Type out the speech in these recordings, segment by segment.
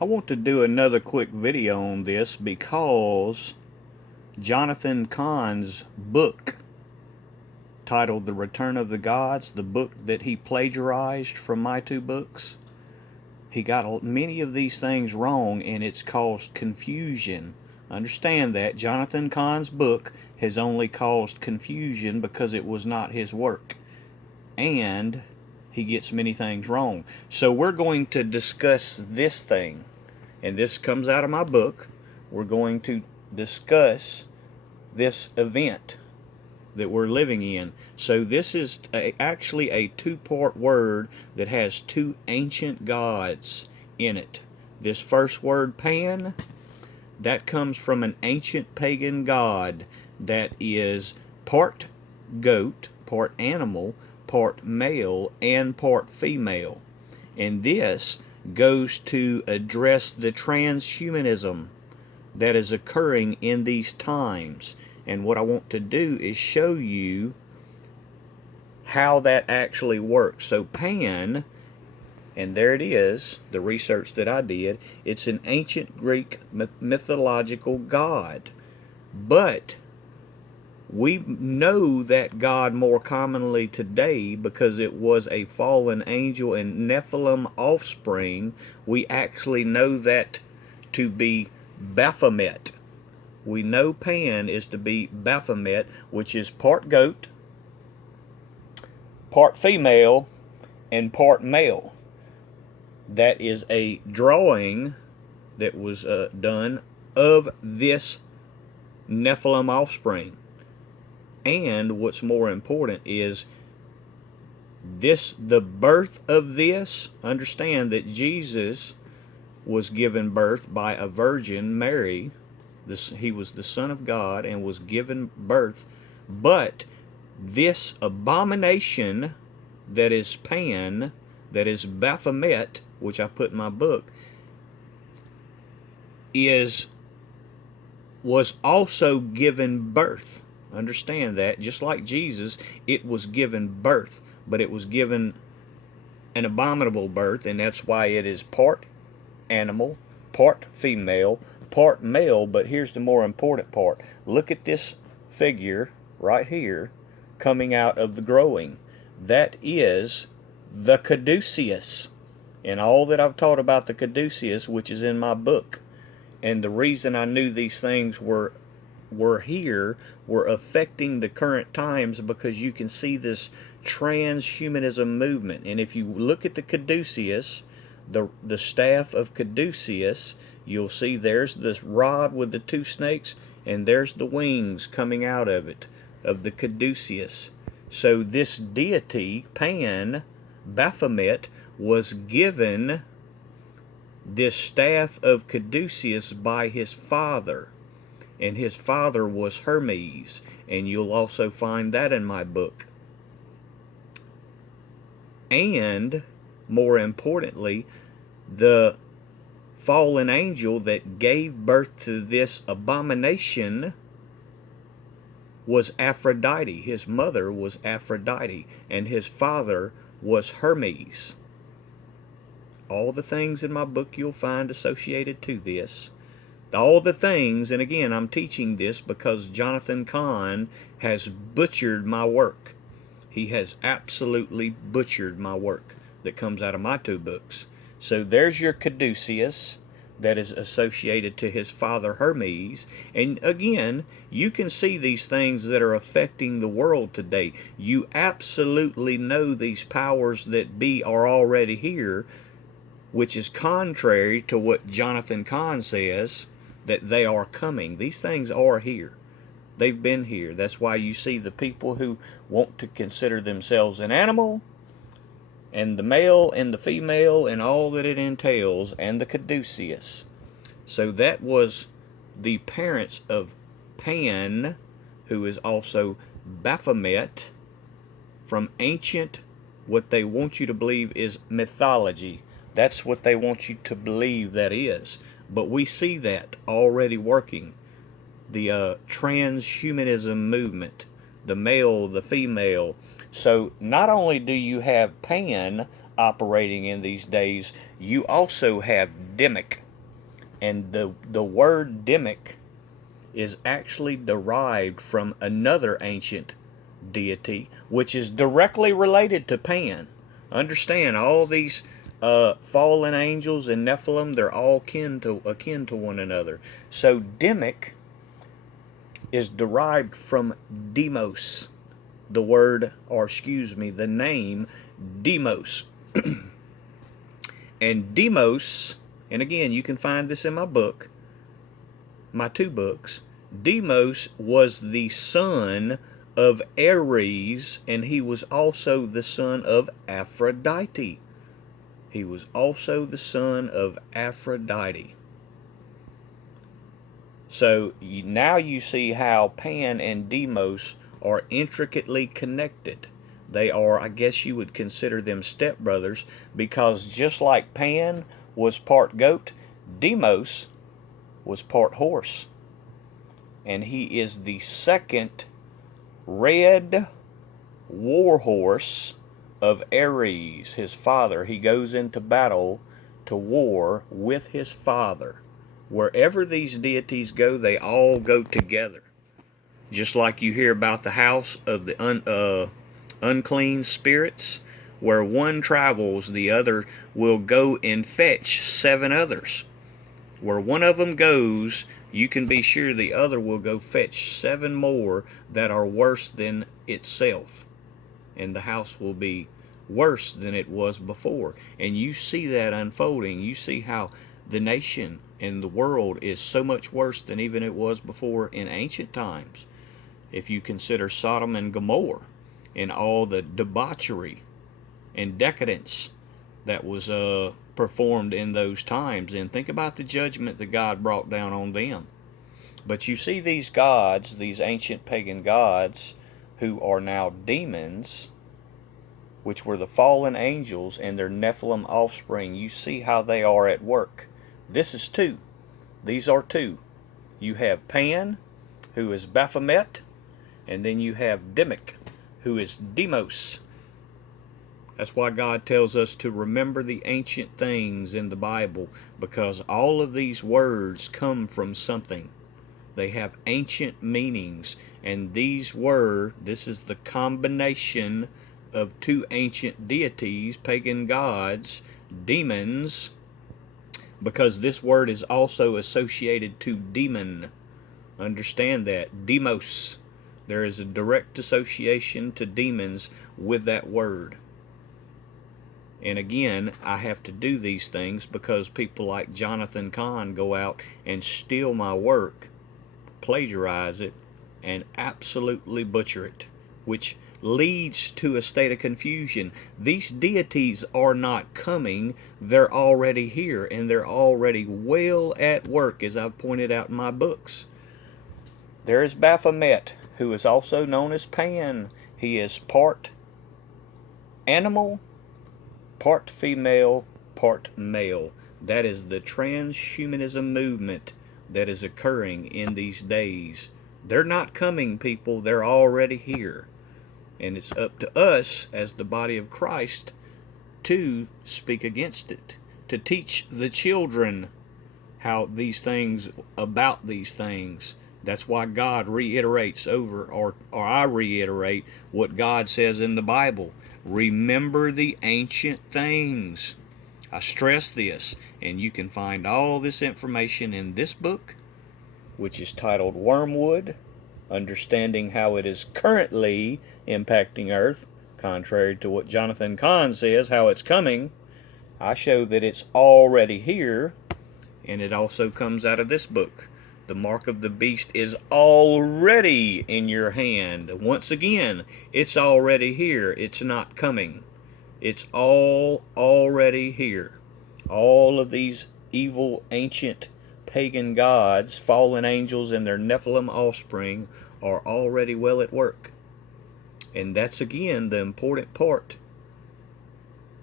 I want to do another quick video on this because Jonathan Cahn's book titled The Return of the Gods, the book that he plagiarized from my two books, he got many of these things wrong, and it's caused confusion. Understand that Jonathan Cahn's book has only caused confusion because it was not his work, and he gets many things wrong. So we're going to discuss this thing, and this comes out of my book. We're going to discuss this event that we're living in. So this is actually a two-part word that has two ancient gods in it. This first word, Pan, that comes from an ancient pagan god that is part goat, part animal, part male, and part female. And this goes to address the transhumanism that is occurring in these times. And what I want to do is show you how that actually works. So Pan, and there it is, the research that I did, it's an ancient Greek mythological god. But we know that god more commonly today because it was a fallen angel and Nephilim offspring. We actually know that to be Baphomet. We know Pan is to be Baphomet, which is part goat, part female, and part male. That is a drawing that was done of this Nephilim offspring. And what's more important is the birth of this. Understand that Jesus was given birth by a virgin, Mary. He was the Son of God and was given birth. But this abomination that is Pan, that is Baphomet, which I put in my book, was also given birth. Understand that. Just like Jesus, it was given birth, but it was given an abominable birth, and that's why it is part animal, part female, part male. But here's the more important part. Look at this figure right here coming out of the growing. That is the caduceus, and all that I've taught about the caduceus, which is in my book. And the reason I knew these things were affecting the current times, because you can see this transhumanism movement. And if you look at the caduceus, the staff of caduceus, you'll see there's this rod with the two snakes, and there's the wings coming out of it, of the caduceus. So this deity, Pan, Baphomet, was given this staff of caduceus by his father, and his father was Hermes, and you'll also find that in my book. And more importantly, the fallen angel that gave birth to this abomination was Aphrodite. His mother was Aphrodite, and his father was Hermes. All the things in my book you'll find associated to this. All the things, and again, I'm teaching this because Jonathan Cahn has butchered my work. He has absolutely butchered my work that comes out of my two books. So there's your caduceus that is associated to his father Hermes. And again, you can see these things that are affecting the world today. You absolutely know these powers that be are already here, which is contrary to what Jonathan Cahn says, that they are coming. These things are here. They've been here. That's why you see the people who want to consider themselves an animal, and the male and the female and all that it entails, and the caduceus. So that was the parents of Pan, who is also Baphomet, from ancient, what they want you to believe is mythology. That's what they want you to believe that is. But we see that already working. The transhumanism movement, the male, the female. So not only do you have Pan operating in these days, you also have DEMIC. And the word DEMIC is actually derived from another ancient deity, which is directly related to Pan. Understand, all these fallen angels and Nephilim, they're all akin to one another. So DEMIC is derived from demos, the word, or excuse me, the name demos. And demos, and again, you can find this in my book, my two books. Demos was the son of Ares, and he was also the son of Aphrodite. He was also the son of Aphrodite. So now you see how Pan and Demos are intricately connected. They are, I guess you would consider them stepbrothers, because just like Pan was part goat, Demos was part horse. And he is the second red war horse of Ares, his father. He goes into battle to war with his father. Wherever these deities go, they all go together. Just like you hear about the house of the unclean spirits, where one travels, the other will go and fetch 7 others. Where one of them goes, you can be sure the other will go fetch 7 more that are worse than itself. And the house will be worse than it was before. And you see that unfolding. You see how the nation and the world is so much worse than even it was before in ancient times. If you consider Sodom and Gomorrah and all the debauchery and decadence that was performed in those times, and think about the judgment that God brought down on them. But you see these gods, these ancient pagan gods, who are now demons, which were the fallen angels and their Nephilim offspring. You see how they are at work. This is 2. These are 2. You have Pan, who is Baphomet, and then you have DEMIC, who is Demos. That's why God tells us to remember the ancient things in the Bible, because all of these words come from something. They have ancient meanings, and this is the combination of 2 ancient deities, pagan gods, demons, because this word is also associated to demon. Understand that. Demos. There is a direct association to demons with that word. And again, I have to do these things because people like Jonathan Cahn go out and steal my work, plagiarize it, and absolutely butcher it, which leads to a state of confusion. These deities are not coming, they're already here, and they're already well at work, as I've pointed out in my books. There is Baphomet, who is also known as Pan. He is part animal, part female, part male. That is the transhumanism movement that is occurring in these days. They're not coming, people. They're already here. And it's up to us as the body of Christ to speak against it, to teach the children how these things, about these things. That's why God reiterates or I reiterate what God says in the Bible. Remember the ancient things. I stress this, and you can find all this information in this book, which is titled Wormwood, Understanding How It Is Currently Impacting Earth, contrary to what Jonathan Cahn says, how it's coming. I show that it's already here, and it also comes out of this book. The mark of the beast is already in your hand. Once again, it's already here. It's not coming. It's all already here. All of these evil, ancient, pagan gods, fallen angels, and their Nephilim offspring are already well at work. And that's again the important part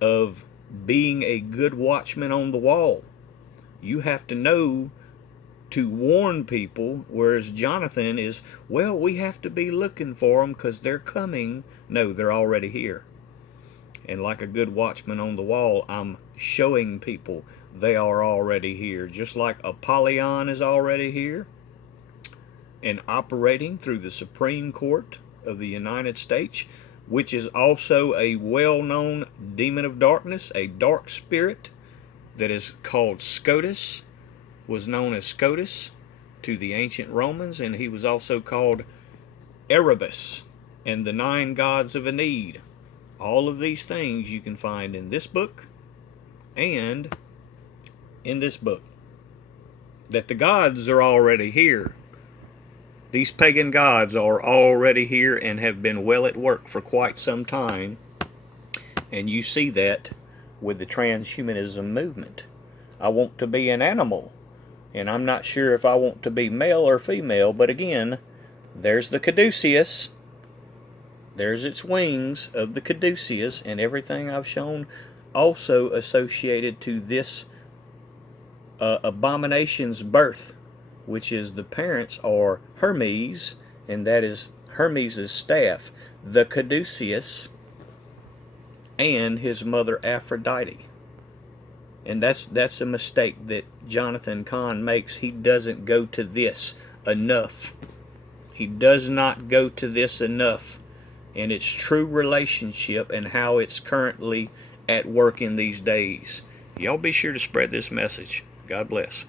of being a good watchman on the wall. You have to know to warn people, whereas Jonathan is, well, we have to be looking for them because they're coming. No, they're already here. And like a good watchman on the wall, I'm showing people they are already here. Just like Apollyon is already here and operating through the Supreme Court of the United States, which is also a well-known demon of darkness, a dark spirit that is called Scotus, was known as Scotus to the ancient Romans, and he was also called Erebus and the 9 gods of Enid. All of these things you can find in this book and in this book. That the gods are already here. These pagan gods are already here and have been well at work for quite some time. And you see that with the transhumanism movement. I want to be an animal, and I'm not sure if I want to be male or female, but again, there's the caduceus. There's its wings of the caduceus, and everything I've shown also associated to this abomination's birth, which is the parents are Hermes, and that is Hermes' staff, the caduceus, and his mother Aphrodite. And that's a mistake that Jonathan Cahn makes. He doesn't go to this enough. He does not go to this enough in its true relationship and how it's currently at work in these days. Y'all be sure to spread this message. God bless.